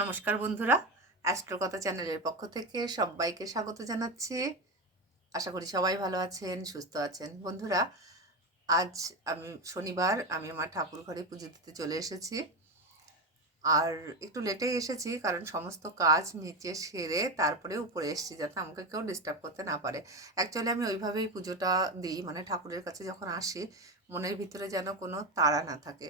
নমস্কার বন্ধুরা, অ্যাস্ট্রোকথা চ্যানেলের পক্ষ থেকে সবাইকে স্বাগত জানাচ্ছি। আশা করি সবাই ভালো আছেন, সুস্থ আছেন। বন্ধুরা, আজ আমি শনিবার, আমি আমার ঠাকুর ঘরে পুজো দিতে চলে এসেছি। আর একটু লেটেই এসেছি, কারণ সমস্ত কাজ নিচে সেরে তারপরে উপরে এসেছি, যাতে আমাকে কেউ ডিস্টার্ব করতে না পারে। অ্যাকচুয়ালি আমি ওইভাবেই পুজোটা দিই মানে ঠাকুরের কাছে যখন আসি, মনের ভিতরে যেন কোনো তাড়া না থাকে।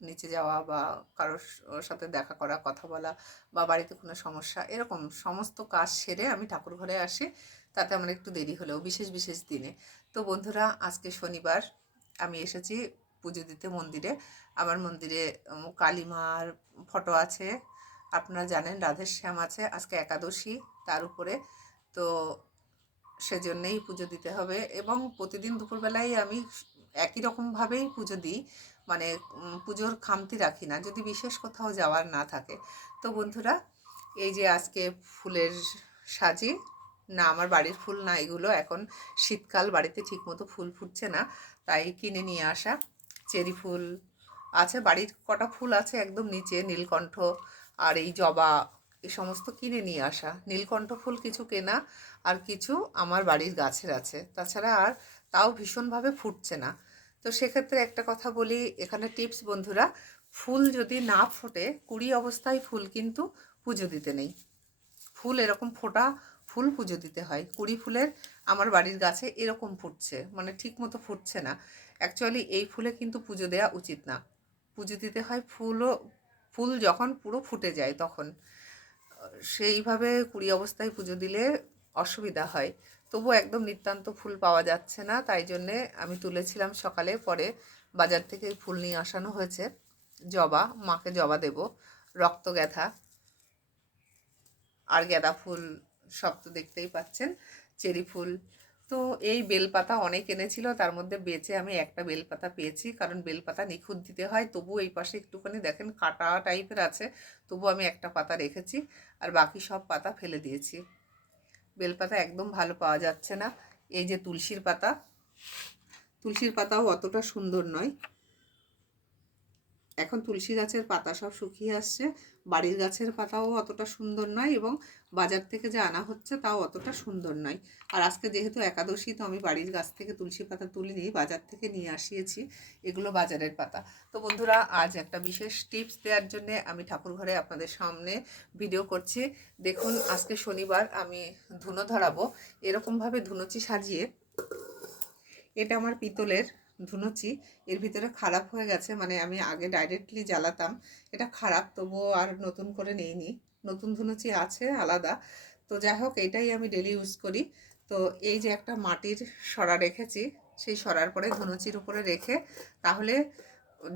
নিচে যাওয়া বা কারোর সাথে দেখা করা কথা বলা বা বাড়িতে কোনো সমস্যা এরকম সমস্ত কাজ সেরে আমি ঠাকুর ঘরে আসি। তাতে আমার একটু দেরি হলেও বিশেষ বিশেষ দিনে। তো বন্ধুরা আজকে শনিবার আমি এসেছি পুজো দিতে মন্দিরে। আমার মন্দিরে উম, কালী মার ফটো আছে। আপনারা জানেন রাধেশ্যাম আছে। আজকে একাদশী তার উপরে। তো সেজন্যেই পুজো দিতে হবে এবং প্রতিদিন দুপুরবেলায় আমি একই রকমভাবেই পুজো দিই। মানে পুজোর খামতি রাখি না, যদি বিশেষ কোথাও যাওয়ার না থাকে। তো বন্ধুরা, এই যে আজকে ফুলের সাজি, না, আমার বাড়ির ফুল না, এগুলো এখন শীতকাল, বাড়িতে ঠিকমতো ফুল ফুটছে না, তাই কিনে নিয়ে আসা। চেরি ফুল আছে, বাড়ির কটা ফুল আছে, একদম নিচে, নীলকণ্ঠ আর এই জবা এই সমস্ত কিনে নিয়ে আসা। নীলকণ্ঠ ফুল কিছু কেনা আর কিছু আমার বাড়ির গাছের আছে। তাছাড়া আর তাও ভীষণভাবে ফুটছে না। তো সেক্ষেত্রে একটা কথা বলি, এখানে টিপস বন্ধুরা, ফুল যদি না ফোটে, কুড়ি অবস্থায় ফুল কিন্তু পুজো দিতে নেই। ফুল এরকম ফোটা ফুল পুজো দিতে হয়। কুড়ি ফুলের আমার বাড়ির গাছে এরকম ফুটছে মানে ঠিক মতো ফুটছে না। অ্যাকচুয়ালি এই ফুলে কিন্তু পুজো দেওয়া উচিত না। পুজো দিতে হয়, ফুলও, ফুল যখন পুরো ফুটে যায় তখন। সেইভাবে কুড়ি অবস্থায় পুজো দিলে অসুবিধা হয়। তবু একদম নিতান্ত ফুল পাওয়া যাচ্ছে না, তাই জন্যে আমি তুলেছিলাম সকালে, পরে বাজার থেকে ফুল নিয়ে আসানো হয়েছে। জবা, মাকে জবা দেব রক্ত গ্যাথা আর গাঁদা ফুল সব তো দেখতেই পাচ্ছেন, চেরি ফুল তো এই বেলপাতা অনেক এনেছিল, তার মধ্যে বেচে আমি একটা বেলপাতা পেয়েছি, কারণ বেলপাতা নিখুঁত দিতে হয়, তবু এই পাশে একটুখানি দেখেন কাটা টাইপের আছে, তবু আমি একটা পাতা রেখেছি, আর বাকি সব পাতা ফেলে দিয়েছি। বেলপাতা একদম ভালো পাওয়া যাচ্ছে না, এই যে তুলসীর পাতা, তুলসীর পাতাও অতটা সুন্দর নয়। এখন তুলসী গাছের পাতা সব শুকিয়ে আসছে বাড়ির গাছের পাতাও অতটা সুন্দর নয় এবং বাজার থেকে যে আনা হচ্ছে তাও অতটা সুন্দর নয়। আর আজকে যেহেতু একাদশী, তো আমি বাড়ির গাছ থেকে তুলসী পাতা তুলিনি, বাজার থেকে নিয়ে আসিয়েছি। এগুলো বাজারের পাতা। তো বন্ধুরা, আজ একটা বিশেষ টিপস দেওয়ার জন্য আমি ঠাকুর ঘরে আপনাদের সামনে ভিডিও করছি। দেখুন, আজকে শনিবার আমি ধুনো ধরাবো। এরকমভাবে ধুনোচি সাজিয়ে, এটা আমার পিতলের ধুনুচি, এর ভিতরে খারাপ হয়ে গেছে মানে আমি আগে ডাইরেক্টলি জ্বালাতাম। এটা খারাপ, তবুও আর নতুন করে নেইনি। নতুন ধুনুচি আছে, আলাদা। তো যাই হোক, এটাই আমি ডেলি ইউজ করি। তো এই যে একটা মাটির সরা রেখেছি, সেই সরার পরে ধুনুচির উপরে রেখে তাহলে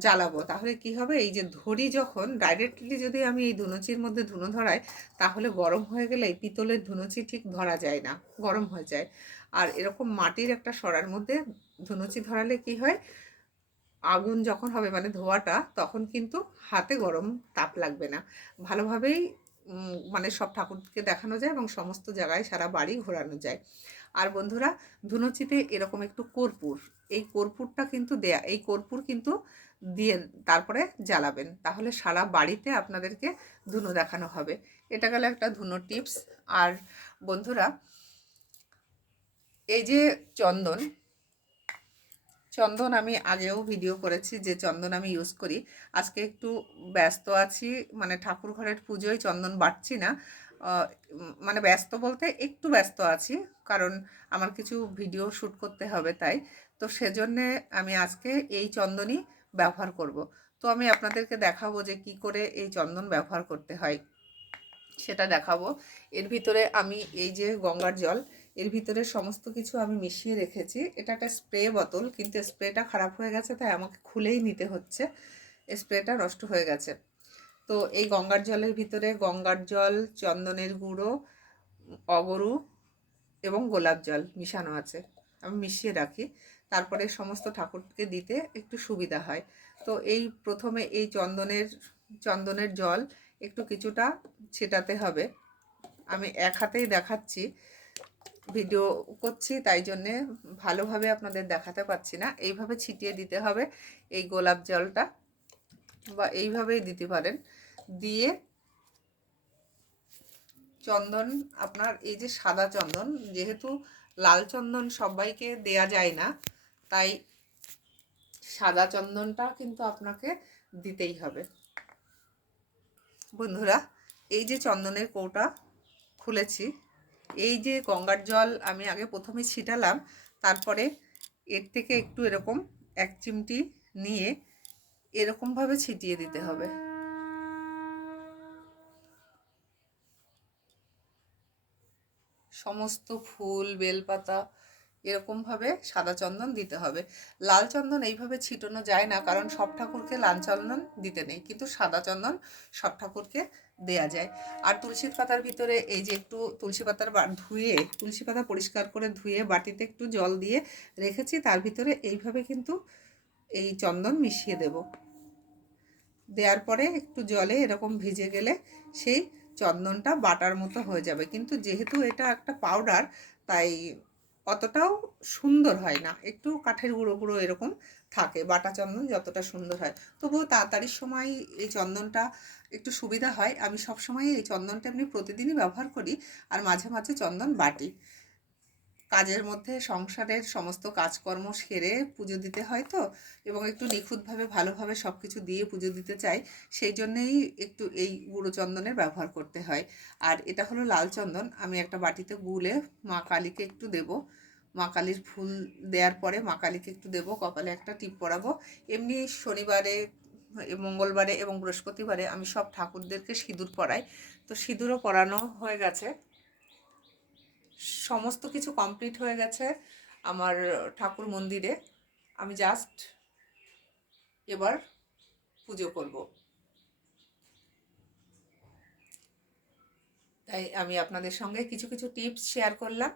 জ্বালাবো। তাহলে কি হবে? এই যে ধরি যখন ডাইরেক্টলি যদি আমি এই ধুনুচির মধ্যে ধুনো ধরাই, তাহলে গরম হয়ে গেলে এই পিতলের ধুনুচি ঠিক ধরা যায় না, গরম হয়ে যায়। আর এরকম মাটির একটা সরার মধ্যে ধুনুচি ধরালে কি হয়? আগুন যখন হবে মানে ধোয়াটা, তখন কিন্তু হাতে গরম তাপ লাগবে না। ভালোভাবেই মানে সব ঠাকুরকে দেখানো যায় এবং সমস্ত জায়গায় সারা বাড়ি ঘোরানো যায়। আর বন্ধুরা, ধুনুচিতে এরকম একটু কর্পূর এই কর্পূরটা কিন্তু দেয়া, এই কর্পূর কিন্তু দিয়ে তারপরে জ্বালাবেন। তাহলে সারা বাড়িতে আপনাদেরকে ধুনো দেখানো হবে। এটা গেল একটা ধুনো টিপস। আর বন্ধুরা, এই যে চন্দন চন্দন আমি আগেও ভিডিও করেছি যে চন্দন আমি ইউজ করি। আজকে একটু ব্যস্ত আছি মানে ঠাকুর ঘরের পুজোয় চন্দন বাড়ছি না। মানে ব্যস্ত বলতে একটু ব্যস্ত আছি, কারণ আমার কিছু ভিডিও শ্যুট করতে হবে তাই। তো সেজন্যে আমি আজকে এই চন্দনই ব্যবহার করব। তো আমি আপনাদেরকে দেখাবো যে কি করে এই চন্দন ব্যবহার করতে হয়। সেটা দেখাবো। এর ভিতরে আমি এই যে গঙ্গার জল, এর ভিতরে সমস্ত কিছু আমি মিশিয়ে রেখেছি। এটা একটা স্প্রে বোতল, কিন্তু স্প্রেটা খারাপ হয়ে গেছে, তাই আমাকে খুলেই নিতে হচ্ছে। স্প্রেটা নষ্ট হয়ে গেছে। তো এই গঙ্গার জলের ভিতরে গঙ্গার জল, চন্দনের গুঁড়ো, অগরু এবং গোলাপ জল মিশানো আছে। আমি মিশিয়ে রাখি। তারপরে সমস্ত ঠাকুরকে দিতে একটু সুবিধা হয়। তো এই প্রথমে এই চন্দনের চন্দনের জল একটু কিছুটা ছেটাতে হবে। আমি এক হাতেই দেখাচ্ছি, ভিডিও করছি, তাই জন্যে ভালোভাবে আপনাদের দেখাতে পারছি না। এইভাবে ছিটিয়ে দিতে হবে এই গোলাপ জলটা বা এইভাবেই দিতে পারেন। দিয়ে চন্দন, আপনার এই যে সাদা চন্দন, যেহেতু লাল চন্দন সবাইকে দেয়া যায় না, তাই সাদা চন্দনটা কিন্তু আপনাকে দিতেই হবে। বন্ধুরা, এই যে চন্দনের কৌটা খুলেছি, এই যে গঙ্গার জল আমি আগে প্রথমে ছিটালাম, তারপরে এর থেকে একটু এরকম এক চিমটি নিয়ে এরকমভাবে ছিটিয়ে দিতে হবে। সমস্ত ফুল, বেলপাতা এরকমভাবে সাদা চন্দন দিতে হবে। লাল চন্দন এইভাবে ছিটানো যায় না, কারণ সব ঠাকুরকে লাল চন্দন দিতে নেই, কিন্তু সাদা চন্দন সব ঠাকুরকে দেয়া যায়। আর তুলসী পাতার ভিতরে এই যে একটু তুলসী পাতার ধুয়ে, তুলসী পাতা পরিষ্কার করে ধুয়ে বাটিতে একটু জল দিয়ে রেখেছি, তার ভিতরে এইভাবে কিন্তু এই চন্দন মিশিয়ে দেব। দেওয়ার পরে একটু জলে এরকম ভিজে গেলে সেই চন্দনটা বাটার মতো হয়ে যাবে। কিন্তু যেহেতু এটা একটা পাউডার তাই অতটাও সুন্দর হয় না। একটু কাঠের গুঁড়ো গুঁড়ো এরকম থাকে, বাটা চন্দন যতটা সুন্দর হয়। তবুও তাড়াতাড়ির সময় এই চন্দনটা একটু সুবিধা হয়। আমি সব সময় এই চন্দনটা এমনি প্রতিদিনই ব্যবহার করি, আর মাঝে মাঝে চন্দন বাটি। কাজের মধ্যে সংসারের সমস্ত কাজকর্ম সেরে পুজো দিতে হয় তো? এবং একটু নিখুঁতভাবে, ভালোভাবে সব কিছু দিয়ে পুজো দিতে চাই, সেই জন্যেই একটু এই গুঁড়ো চন্দনের ব্যবহার করতে হয়। আর এটা হলো লাল চন্দন, আমি একটা বাটিতে গুলে মা কালীকে একটু দেব। মা কালীর ফুল দেওয়ার পরে মা কালীকে একটু দেবো, কপালে একটা টিপ পরাবো। এমনি শনিবারে মঙ্গলবারে এবং বৃহস্পতিবারে আমি সব ঠাকুরদেরকে সিঁদুর পরাই। তো সিঁদুরও পরানো হয়ে গেছে। সমস্ত কিছু কমপ্লিট হয়ে গেছে আমার ঠাকুর মন্দিরে। আমি জাস্ট এবার পুজো করব। তাই আমি আপনাদের সঙ্গে কিছু কিছু টিপস শেয়ার করলাম।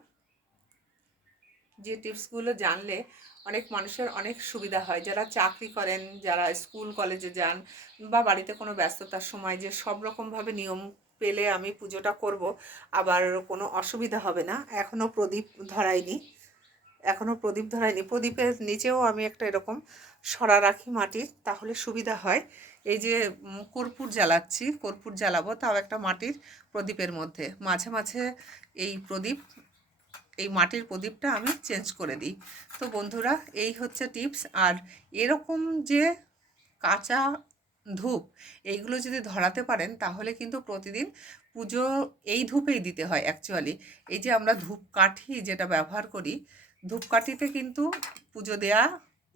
যে টিপসগুলো জানলে অনেক মানুষের অনেক সুবিধা হয়। যারা চাকরি করেন, যারা স্কুল কলেজে যান বা বাড়িতে কোনো ব্যস্ততার সময় যে সব রকমভাবে নিয়ম পেলে আমি পুজোটা করব, আবার কোনো অসুবিধা হবে না। এখনও প্রদীপ ধরাইনি, এখনও প্রদীপ ধরাইনি। প্রদীপের নিচেও আমি একটা এরকম সরা রাখি মাটির, তাহলে সুবিধা হয়। এই যে কর্পূর জ্বালাচ্ছি, কর্পূর জ্বালাবো, তাও একটা মাটির প্রদীপের মধ্যে। মাঝে মাঝে এই প্রদীপ, এই মাটির প্রদীপটা আমি চেঞ্জ করে দিই। তো বন্ধুরা, এই হচ্ছে টিপস। আর এরকম যে কাঁচা ধূপ, এইগুলো যদি ধরাতে পারেন তাহলে কিন্তু প্রতিদিন পুজো এই ধূপেই দিতে হয় অ্যাকচুয়ালি এই যে আমরা ধূপকাঠি যেটা ব্যবহার করি ধূপকাঠিতে কিন্তু পুজো দেয়া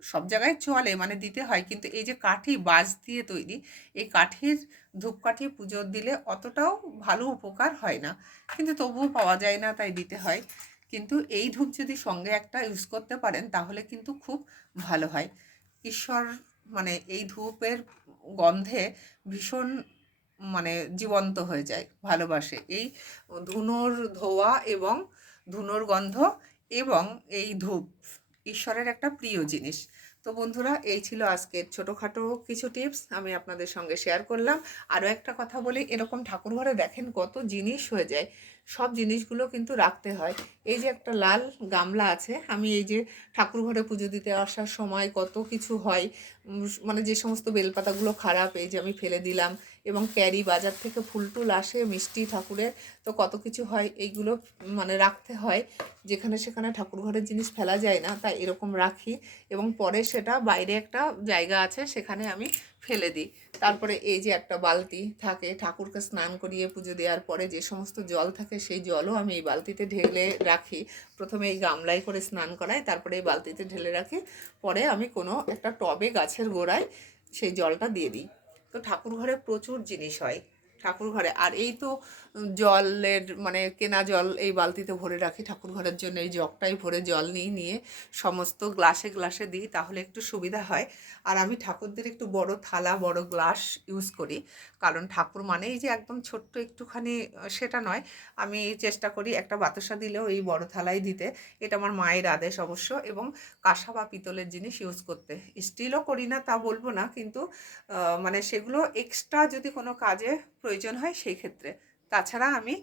সব জায়গায় চলে মানে দিতে হয়। কিন্তু এই যে কাঠি বাজ দিয়ে তৈরি, এই কাঠির ধূপকাঠি পুজো দিলে অতটাও ভালো উপকার হয় না। কিন্তু তবুও পাওয়া যায় না, তাই দিতে হয়। কিন্তু এই ধূপ যদি সঙ্গে একটা ইউজ করতে পারেন তাহলে কিন্তু খুব ভালো হয়। ঈশ্বর মানে এই ধূপের গন্ধে ভীষণ মানে জীবন্ত হয়ে যায়, ভালোবাসে। এই ধুনোর ধোয়া এবং ধুনোর গন্ধ এবং এই ধূপ ঈশ্বরের একটা প্রিয় জিনিস। তো বন্ধুরা, এই ছিল আজকের ছোটোখাটো কিছু টিপস আমি আপনাদের সঙ্গে শেয়ার করলাম। আরও একটা কথা বলি, এরকম ঠাকুর ঘরে দেখেন কত জিনিস হয়ে যায়। সব জিনিসগুলো কিন্তু রাখতে হয়। এই যে একটা লাল গামলা আছে, আমি এই যে ঠাকুর ঘরে পুজো দিতে আসার সময় কত কিছু হয় মানে যে সমস্ত বেলপাতাগুলো খারাপ, এই যে আমি ফেলে দিলাম এবং ক্যারি বাজার থেকে ফুল টুল আসে, মিষ্টি ঠাকুরের। তো কত কিছু হয় এইগুলো মানে রাখতে হয়। যেখানে সেখানে ঠাকুর ঘরের জিনিস ফেলা যায় না, তাই এরকম রাখি। এবং পরে সেটা বাইরে একটা জায়গা আছে, সেখানে আমি ফেলে দিই। তারপরে এই যে একটা বালতি থাকে, ঠাকুরকে স্নান করিয়ে পুজো দেওয়ার পরে যে সমস্ত জল থাকে, সেই জলও আমি এই বালতিতে ঢেলে রাখি। প্রথমে এই গামলায় করে স্নান করাই, তারপরে এই বালতিতে ঢেলে রাখি। পরে আমি কোনো একটা টবে গাছের গোড়ায় সেই জলটা দিয়ে দিই। তো ঠাকুর ঘরে প্রচুর জিনিস হয়। ঠাকুর ঘরে আর এই তো জলের মানে কেনা জল এই বালতিতে ভরে রাখি ঠাকুর ঘরের জন্য। এই জগটাই ভরে জল নিই নিয়ে সমস্ত গ্লাসে গ্লাসে দিই তাহলে একটু সুবিধা হয়। আর আমি ঠাকুরদের একটু বড় থালা, বড় গ্লাস ইউজ করি। কারণ ঠাকুর মানেই যে একদম ছোট্ট একটুখানি সেটা নয়। আমি চেষ্টা করি একটা বাতাসা দিলেও এই বড় থালাই দিতে। এটা আমার মায়ের আদেশ অবশ্য। এবং কাঁসা বা পিতলের জিনিস ইউজ করতে। স্টিলও করি না তা বলব না। কিন্তু মানে সেগুলো এক্সট্রা যদি কোনো কাজে প্রয়োজন হয় সেই ক্ষেত্রে। তাছাড়া আমি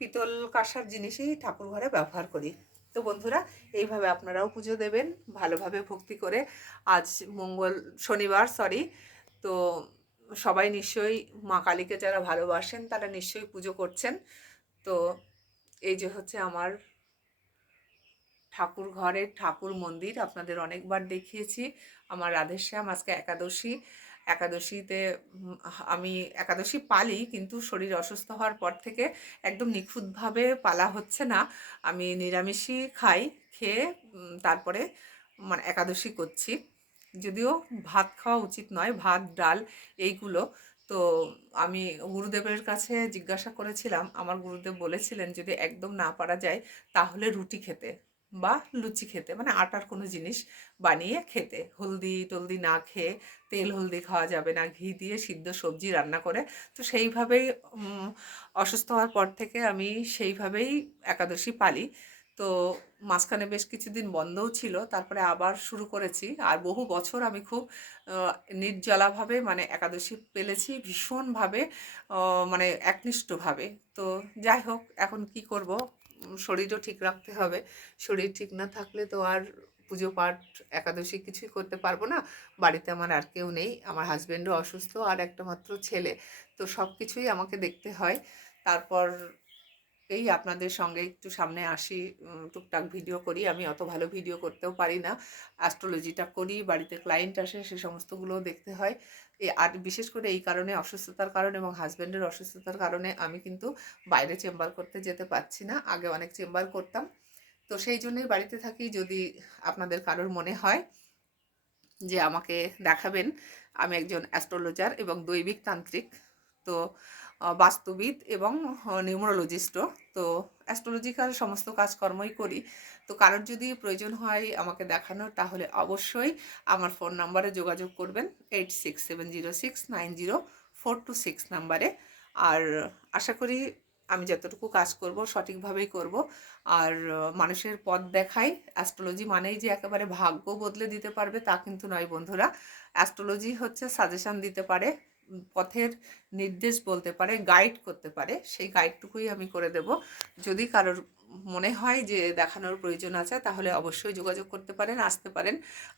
পিতল কাঁসার জিনিসই ঠাকুর ঘরে ব্যবহার করি। তো বন্ধুরা, এইভাবে আপনারাও পুজো দেবেন, ভালোভাবে ভক্তি করে। আজ মঙ্গল শনিবার সরি তো সবাই নিশ্চয়ই মা কালীকে যারা ভালোবাসেন, তারা নিশ্চয়ই পুজো করছেন। তো এই যে হচ্ছে আমার ঠাকুর ঘরের ঠাকুর মন্দির, আপনাদের অনেকবার দেখিয়েছি। আমার রাধেশ্যাম, আজকে একাদশী। একাদশীতে আমি একাদশী পালি, কিন্তু শরীর অসুস্থ হওয়ার পর থেকে একদম নিখুঁতভাবে পালা হচ্ছে না। আমি নিরামিষই খাই, খেয়ে তারপরে মানে একাদশী করছি। যদিও ভাত খাওয়া উচিত নয়, ভাত, ডাল এইগুলো। তো আমি গুরুদেবের কাছে জিজ্ঞাসা করেছিলাম, আমার গুরুদেব বলেছিলেন, যদি একদম না পারা যায়, তাহলে রুটি খেতে। বা লুচি খেতে মানে আটার কোনো জিনিস বানিয়ে খেতে। হলদি টলদি না খেয়ে তেল হলদি খাওয়া যাবে না, ঘি দিয়ে সিদ্ধ সবজি রান্না করে। তো সেইভাবেই অসুস্থ হওয়ার পর থেকে আমি সেইভাবেই একাদশী, পালি। তো মাঝখানে বেশ কিছুদিন বন্ধও ছিল, তারপরে আবার শুরু করেছি। আর বহু বছর আমি খুব নির্জলাভাবে মানে একাদশী পেলেছি ভীষণভাবে মানে একনিষ্ঠভাবে। তো যাই হোক, এখন কি করব? শরীরও ঠিক রাখতে হবে। শরীর ঠিক না থাকলে তো আর পুজো পাঠ একাদশী কিছুই করতে পারব না। বাড়িতে আমার আর কেউ নেই, আমার হাজব্যান্ডও অসুস্থ আর একটা মাত্র ছেলে। তো সব কিছুই আমাকে দেখতে হয়। তারপর এই আপনাদের সঙ্গে একটু সামনে আসি টুকটাক ভিডিও করি। আমি অত ভালো ভিডিও করতেও পারি না। অ্যাস্ট্রোলজিটা করি, বাড়িতে ক্লায়েন্ট আসে, সে সমস্তগুলোও দেখতে হয়। আর বিশেষ করে এই কারণে, অসুস্থতার কারণে এবং হাজব্যান্ডের অসুস্থতার কারণে আমি কিন্তু বাইরে চেম্বার করতে যেতে পারছি না। আগে অনেক চেম্বার করতাম। তো সেই জন্যই বাড়িতে থাকি যদি আপনাদের কারোর মনে হয় যে আমাকে দেখাবেন। আমি একজন অ্যাস্ট্রোলজার এবং দৈবিক তান্ত্রিক। তো বাস্তুবিদ এবং নিউমোরোলজিস্টও তো অ্যাস্ট্রোলজিক্যাল সমস্ত কাজকর্মই করি। তো কারোর যদি প্রয়োজন হয় আমাকে দেখানোর তাহলে অবশ্যই আমার ফোন নাম্বারে যোগাযোগ করবেন। Eight six seven zero six nine zero four two six নাম্বারে। আর আশা করি আমি যতটুকু কাজ করব, সঠিকভাবেই করব। আর মানুষের পথ দেখাই। অ্যাস্ট্রোলজি মানেই যে একেবারে ভাগ্য বদলে দিতে পারবে, তা কিন্তু নয় বন্ধুরা। অ্যাস্ট্রোলজি হচ্ছে সাজেশান দিতে পারে। পথের নির্দেশ বলতে পারে গাইড করতে পারে, সেই গাইডটুকুই আমি করে দেব। যদি কারোর মনে হয় যে দেখানোর প্রয়োজন আছে, তাহলে অবশ্যই যোগাযোগ করতে পারেন, আসতে পারেন।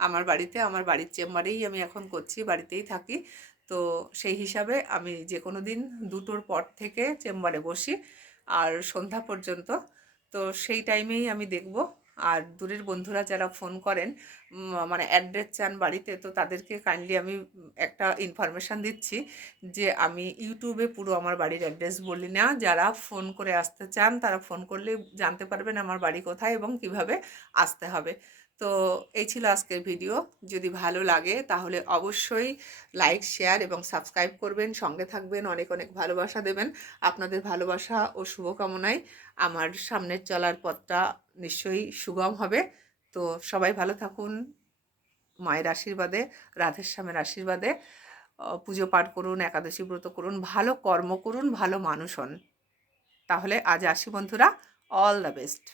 আমার বাড়িতে, আমার বাড়ির চেম্বারেই আমি এখন করছি, বাড়িতেই থাকি। তো সেই হিসাবে আমি যে কোনো দিন দুটোর পর থেকে চেম্বারে বসি, আর সন্ধ্যা পর্যন্ত। তো সেই টাইমেই আমি দেখব আর দূরের বন্ধুরা যারা ফোন করেন মানে অ্যাড্রেস চান বাড়িতে, তো তাদেরকে কাইন্ডলি আমি একটা ইনফরমেশান দিচ্ছি যে আমি ইউটিউবে পুরো আমার বাড়ির অ্যাড্রেস বলি না যারা ফোন করে আসতে চান, তারা ফোন করলে জানতে পারবেন আমার বাড়ি কোথায় এবং কীভাবে আসতে হবে। তো এই ছিল আজকের ভিডিও যদি ভালো লাগে, তাহলে অবশ্যই লাইক শেয়ার এবং সাবস্ক্রাইব করবেন। সঙ্গে থাকবেন, অনেক অনেক ভালোবাসা দেবেন। আপনাদের ভালোবাসা ও শুভকামনায় আমার সামনের চলার পথটা নিশ্চয়ই সুগম হবে। তো সবাই ভালো থাকুন। মায়ের আশীর্বাদে রাধেশ্যামের আশীর্বাদে পুজো পাঠ করুন, একাদশী ব্রত করুন, ভালো কর্ম করুন, ভালো মানুষ হন। তাহলে আজ আসি বন্ধুরা অল দ্য বেস্ট